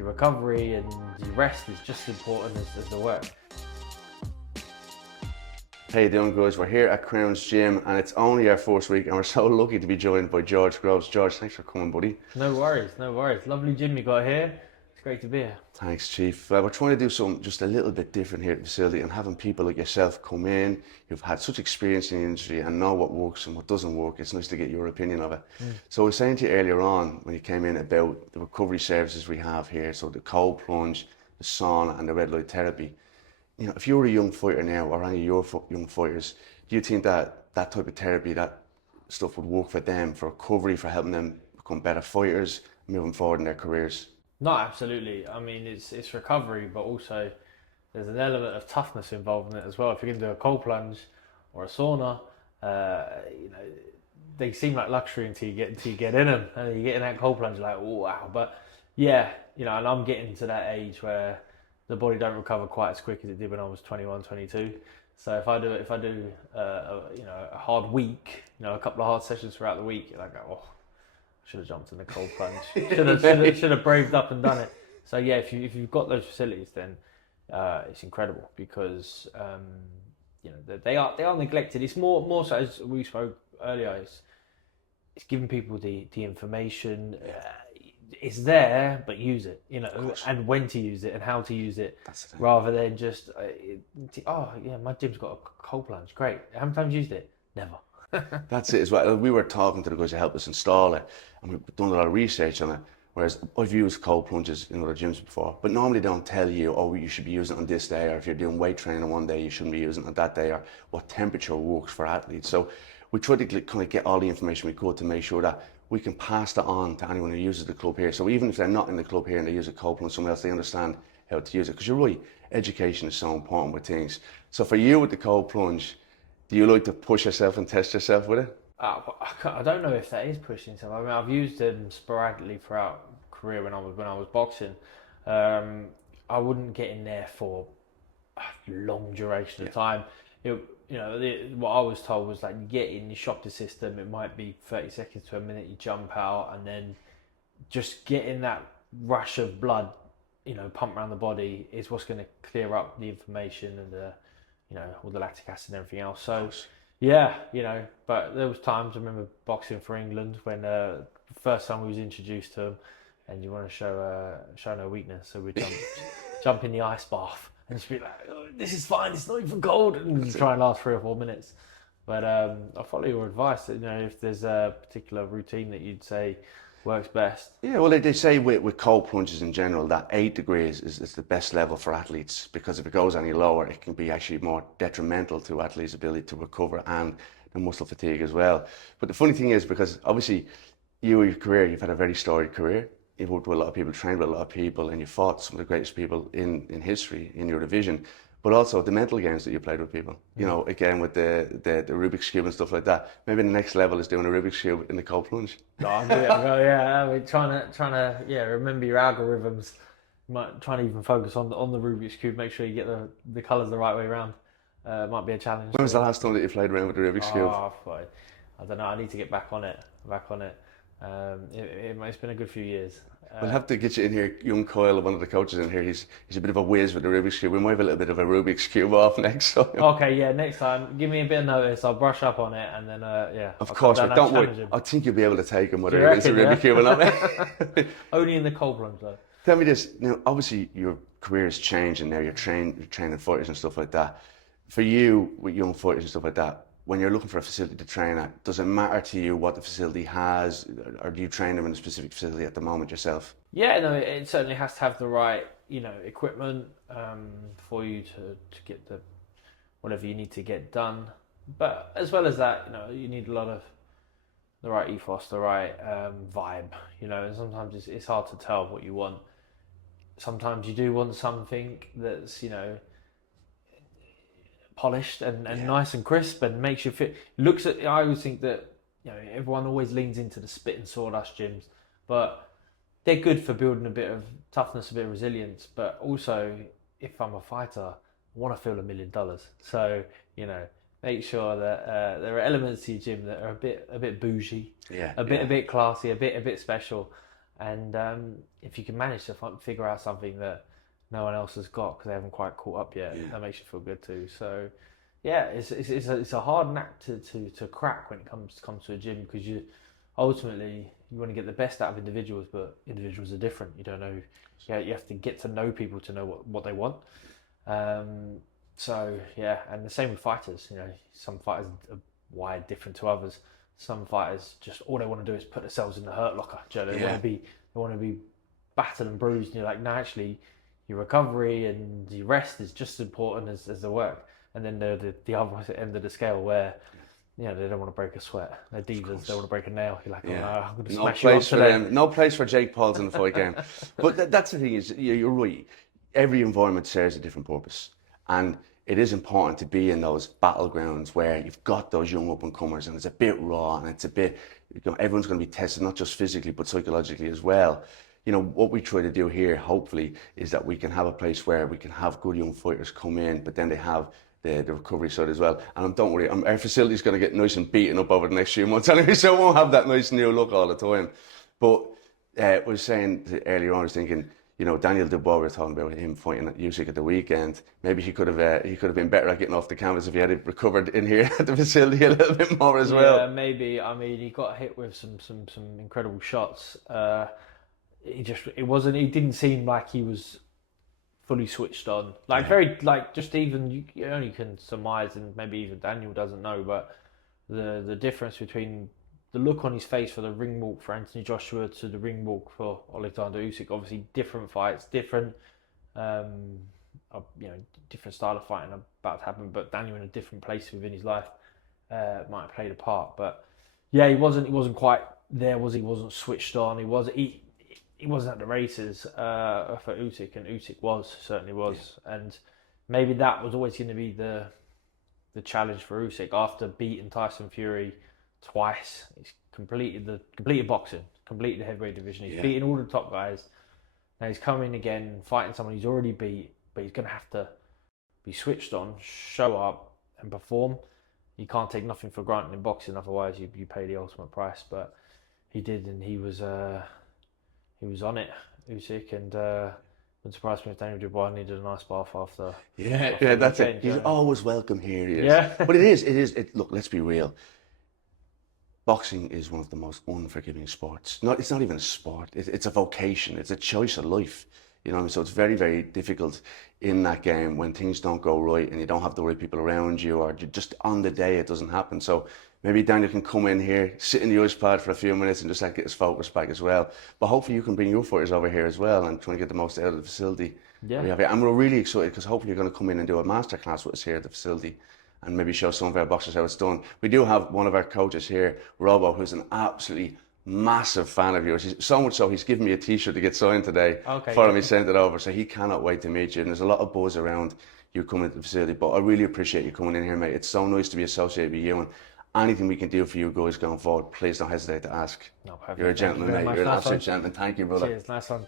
your recovery and your rest is just as important as the work. How you doing, guys? We're here at Crown's Gym and it's only our first week and we're so lucky to be joined by George Groves. George, thanks for coming, buddy. No worries, no worries. Lovely gym you got here. It's great to be here. Thanks, Chief. We're trying to do something just a little bit different here at the facility, and having people like yourself come in, you've had such experience in the industry and know what works and what doesn't work. It's nice to get your opinion of it. So I was saying to you earlier on when you came in about the recovery services we have here, so the cold plunge, the sauna and the red light therapy. You know, if you're a young fighter now, or any of your young fighters, do you think that that type of therapy, that stuff would work for them, for recovery, for helping them become better fighters, moving forward in their careers? No, absolutely. I mean, it's recovery, but also there's an element of toughness involved in it as well. If you're going to do a cold plunge or a sauna, you know, they seem like luxury until you get in them, and you get in that cold plunge, you're like, oh wow. But yeah, you know, and I'm getting to that age where the body don't recover quite as quick as it did when I was 21, 22. So if I do you know, a hard week, you know, a couple of hard sessions throughout the week, you're like, oh, should have jumped in the cold plunge. Should have braved up and done it. So yeah, if you've got those facilities, then it's incredible because you know they are neglected. It's more so, as we spoke earlier. It's giving people the information. It's there, but use it. You know, and when to use it and how to use it, rather than just oh yeah, my gym's got a cold plunge. Great. How many times used it? Never. That's it as well. We were talking to the guys who helped us install it, and we've done a lot of research on it. Whereas I've used cold plunges in other gyms before, but normally they don't tell you, oh, you should be using it on this day, or if you're doing weight training one day, you shouldn't be using it on that day, or what temperature works for athletes. So we tried to kind of get all the information we could to make sure that we can pass that on to anyone who uses the club here. So even if they're not in the club here and they use a cold plunge somewhere else, they understand how to use it. Because you're right, education is so important with things. So for you with the cold plunge, do you like to push yourself and test yourself with it? I don't know if that is pushing yourself. I mean, I've used them sporadically throughout career when I was boxing. I wouldn't get in there for a long duration of time. What I was told was like, you get in, you shock the system. It might be 30 seconds to a minute. You jump out, and then just getting that rush of blood, you know, pump around the body is what's going to clear up the inflammation and all the lactic acid and everything else. So. Yeah, you know, but there was times I remember boxing for England when the first time we was introduced to them, and you want to show no weakness, so we jump in the ice bath and just be like, oh, this is fine, it's not even cold, and just try and last 3 or 4 minutes. But I follow your advice that, you know, if there's a particular routine that you'd say works best. Yeah, well, they say with cold plunges in general that 8 degrees is the best level for athletes, because if it goes any lower, it can be actually more detrimental to athletes' ability to recover and the muscle fatigue as well. But the funny thing is, because obviously your career, you've had a very storied career. You've worked with a lot of people, trained with a lot of people, and you fought some of the greatest people in history in your division. But also the mental games that you played with people. You know, again with the Rubik's Cube and stuff like that. Maybe the next level is doing a Rubik's Cube in the cold plunge. I mean, trying to remember your algorithms. Trying to even focus on the Rubik's Cube. Make sure you get the colours the right way around. Might be a challenge. When was the last time that you played around with the Rubik's Cube? I don't know. I need to get back on it. It's been a good few years. We'll have to get you in here, young Kyle, one of the coaches in here. He's a bit of a whiz with the Rubik's Cube. We might have a little bit of a Rubik's Cube off next time. Okay, yeah, next time. Give me a bit of notice. I'll brush up on it, and then, Of course, but don't worry. I think you'll be able to take him whether it's a Rubik's Cube or not. Only in the cold plunge, though. Tell me this. Now, obviously, your career has changed, and now you're training fighters and stuff like that. For you, with young fighters and stuff like that, when you're looking for a facility to train at, does it matter to you what the facility has, or do you train them in a specific facility at the moment yourself? Yeah, no, it certainly has to have the right, equipment for you to get whatever you need to get done. But as well as that, you need a lot of the right ethos, the right vibe, and sometimes it's hard to tell what you want. Sometimes you do want something that's, polished and nice and crisp and makes you fit. I always think that, everyone always leans into the spit and sawdust gyms, but they're good for building a bit of toughness, a bit of resilience. But also, if I'm a fighter, I want to feel $1 million. So, make sure that there are elements to your gym that are a bit bougie, a bit classy, a bit special. And if you can manage to figure out something that no one else has got because they haven't quite caught up yet, that makes you feel good too. So yeah, it's a hard nut to crack when it comes to a gym, because ultimately you want to get the best out of individuals, but individuals are different. You don't know. Yeah, you have to get to know people to know what they want. So yeah, and the same with fighters. You know, some fighters are wired different to others. Some fighters just all they want to do is put themselves in the hurt locker. You know, they want to be battered and bruised. And you're like, no, actually, your recovery and your rest is just as important as the work. And then the opposite end of the scale where, you know, they don't want to break a sweat. They're divas. They want to break a nail. You're like, oh, no, I'm going to smash you up today. No place for Jake Pauls in the fight game. But that's the thing is, you're right. Every environment serves a different purpose. And it is important to be in those battlegrounds where you've got those young up-and-comers and it's a bit raw and it's a bit, everyone's going to be tested, not just physically, but psychologically as well. You know, what we try to do here, hopefully, is that we can have a place where we can have good young fighters come in, but then they have the recovery side as well. And don't worry, our facility's going to get nice and beaten up over the next few months anyway, so it won't have that nice new look all the time. But I was saying earlier on, I was thinking, you know, Daniel Dubois, we were talking about him fighting at Usyk at the weekend. Maybe he could have been better at getting off the canvas if he had it recovered in here at the facility a little bit more as well. Yeah, maybe. I mean, he got hit with some incredible shots. He didn't seem like he was fully switched on. Like just even you only can surmise, and maybe even Daniel doesn't know, but the difference between the look on his face for the ring walk for Anthony Joshua to the ring walk for Alexander Usyk, obviously different fights, different different style of fighting about to happen, but Daniel in a different place within his life might have played a part. But yeah, he wasn't quite there, was he? Wasn't switched on. He wasn't at the races for Usyk, and Usyk certainly was, and maybe that was always going to be the challenge for Usyk after beating Tyson Fury twice. He's completed boxing, completed the heavyweight division. He's beaten all the top guys. Now he's coming again, fighting someone he's already beat, but he's going to have to be switched on, show up, and perform. You can't take nothing for granted in boxing, otherwise you pay the ultimate price. But he did, and he was on it, Usyk, and wouldn't surprise me if Daniel Dubois needed a nice bath after. Yeah, that's it. He's always welcome here. He is. Yeah, but it is. Look, let's be real. Boxing is one of the most unforgiving sports. It's not even a sport. It's a vocation. It's a choice of life. You know what I mean? So it's very, very difficult in that game when things don't go right and you don't have the right people around you, or just on the day it doesn't happen. So maybe Daniel can come in here, sit in the ice pad for a few minutes and just get his focus back as well. But hopefully you can bring your fighters over here as well and try and get the most out of the facility. Yeah. And we're really excited because hopefully you're going to come in and do a masterclass with us here at the facility and maybe show some of our boxers how it's done. We do have one of our coaches here, Robo, who's an absolutely massive fan of yours. So much so he's given me a t-shirt to get signed today for him. He sent it over, so he cannot wait to meet you. And there's a lot of buzz around you coming to the facility, but I really appreciate you coming in here, mate. It's so nice to be associated with you, and anything we can do for you guys going forward, please don't hesitate to ask. No, perfect. You're a gentleman, mate. You're an absolute gentleman. Thank you, brother. Cheers, nice one.